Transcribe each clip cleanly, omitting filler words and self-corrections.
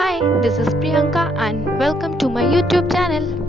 Hi, this is Priyanka and welcome to my YouTube channel.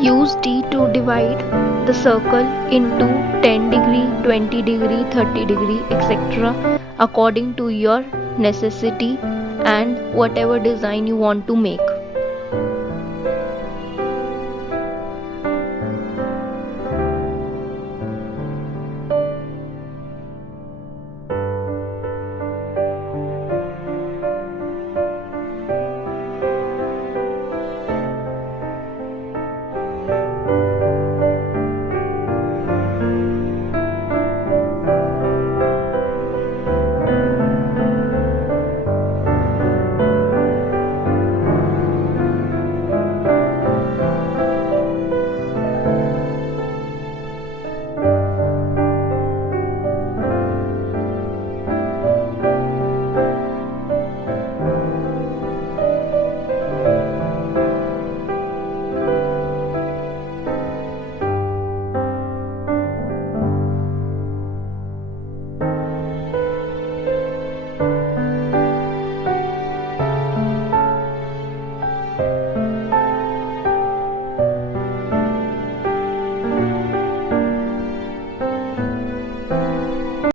Use D to divide the circle into 10 degree, 20 degree, 30 degree, etc. according to your necessity and whatever design you want to make.